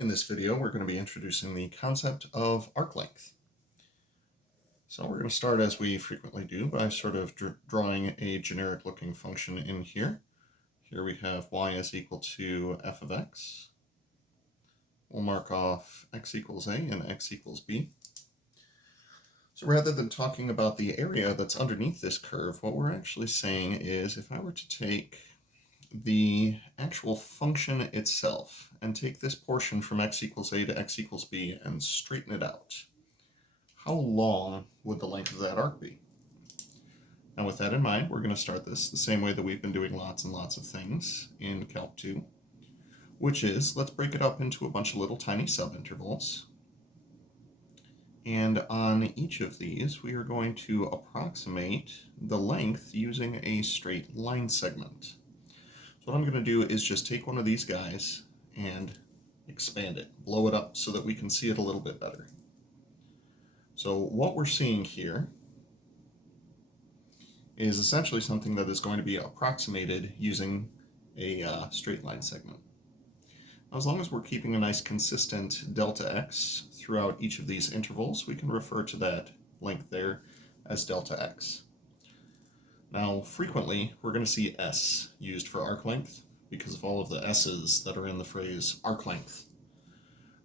In this video, we're going to be introducing the concept of arc length. So we're going to start, as we frequently do, by sort of drawing a generic looking function in here. Here we have y is equal to f of x. We'll mark off x equals a and x equals b. So rather than talking about the area that's underneath this curve, what we're actually saying is if I were to take the actual function itself and take this portion from x equals a to x equals b and straighten it out, how long would the length of that arc be? Now with that in mind, we're going to start this the same way that we've been doing lots and lots of things in Calc 2, which is let's break it up into a bunch of little tiny subintervals. And on each of these, we are going to approximate the length using a straight line segment. So what I'm going to do is just take one of these guys and expand it, blow it up so that we can see it a little bit better. So what we're seeing here is essentially something that is going to be approximated using a straight line segment. As long as we're keeping a nice consistent delta x throughout each of these intervals, we can refer to that length there as delta x. Now, frequently, we're going to see s used for arc length because of all of the s's that are in the phrase arc length.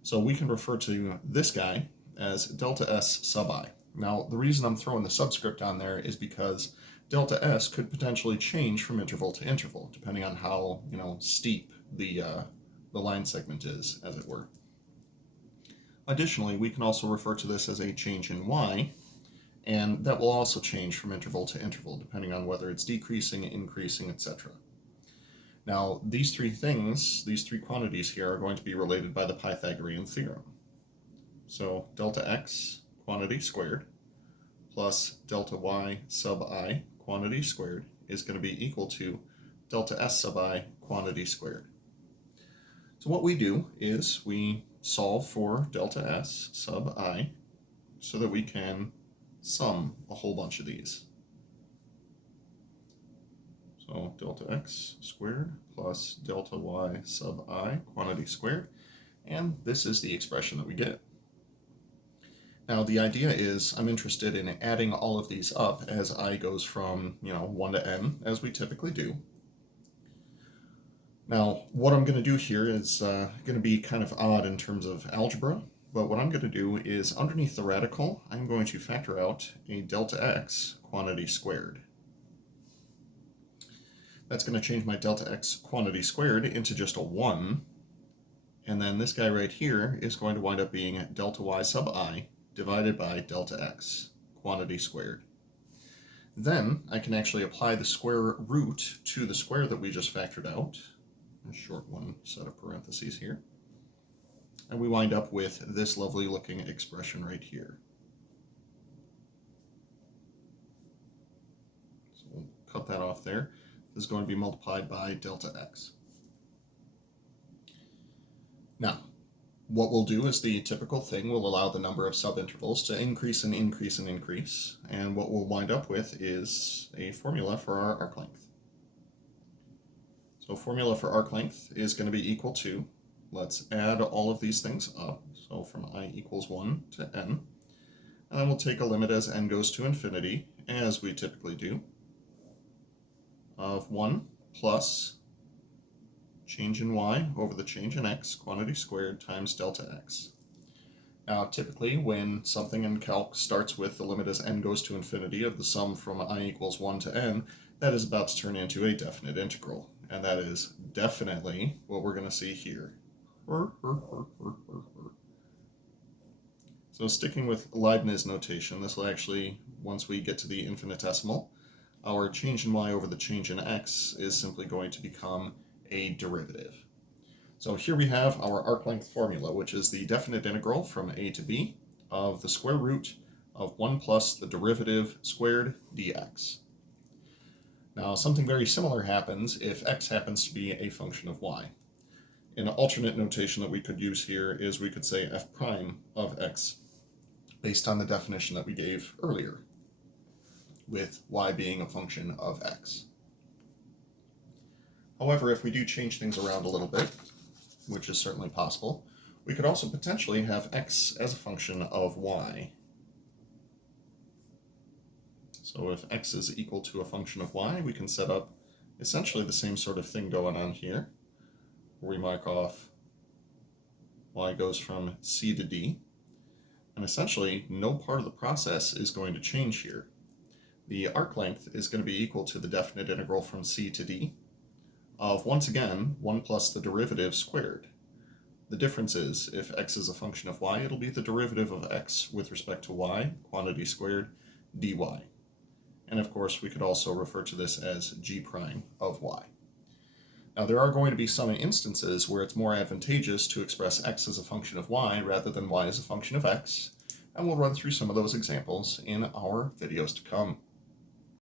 So we can refer to this guy as delta s sub I. Now, the reason I'm throwing the subscript on there is because delta s could potentially change from interval to interval, depending on how, steep the line segment is, as it were. Additionally, we can also refer to this as a change in y, and that will also change from interval to interval, depending on whether it's decreasing, increasing, etc. Now, these three quantities here are going to be related by the Pythagorean theorem. So delta x, quantity squared, plus delta y sub I, quantity squared, is going to be equal to delta s sub I, quantity squared. So what we do is we solve for delta s sub I so that we can sum a whole bunch of these. So delta x squared plus delta y sub I, quantity squared, and this is the expression that we get. Now the idea is I'm interested in adding all of these up as I goes from 1 to n, as we typically do. Now, what I'm going to do here is going to be kind of odd in terms of algebra, but what I'm going to do is underneath the radical, I'm going to factor out a delta x quantity squared. That's going to change my delta x quantity squared into just a 1, and then this guy right here is going to wind up being delta y sub I divided by delta x quantity squared. Then I can actually apply the square root to the square that we just factored out. A short one set of parentheses here. And we wind up with this lovely looking expression right here. So we'll cut that off there. This is going to be multiplied by delta x. Now, what we'll do is the typical thing. We'll allow the number of subintervals to increase and increase and increase. And what we'll wind up with is a formula for our arc length. So formula for arc length is going to be equal to, let's add all of these things up, so from I equals 1 to n, and then we'll take a limit as n goes to infinity, as we typically do, of 1 plus change in y over the change in x, quantity squared, times delta x. Now typically when something in calc starts with the limit as n goes to infinity of the sum from I equals 1 to n, that is about to turn into a definite integral. And that is definitely what we're going to see here. So sticking with Leibniz notation, this will actually, once we get to the infinitesimal, our change in y over the change in x is simply going to become a derivative. So here we have our arc length formula, which is the definite integral from a to b of the square root of 1 plus the derivative squared dx. Now, something very similar happens if x happens to be a function of y. An alternate notation that we could use here is we could say f prime of x, based on the definition that we gave earlier, with y being a function of x. However, if we do change things around a little bit, which is certainly possible, We could also potentially have x as a function of y. So if x is equal to a function of y, we can set up essentially the same sort of thing going on here, where we mark off y goes from c to d, and essentially no part of the process is going to change here. The arc length is going to be equal to the definite integral from c to d of, once again, 1 plus the derivative squared. The difference is, if x is a function of y, it'll be the derivative of x with respect to y, quantity squared, dy. And of course, we could also refer to this as g prime of y. Now, there are going to be some instances where it's more advantageous to express x as a function of y rather than y as a function of x, and we'll run through some of those examples in our videos to come.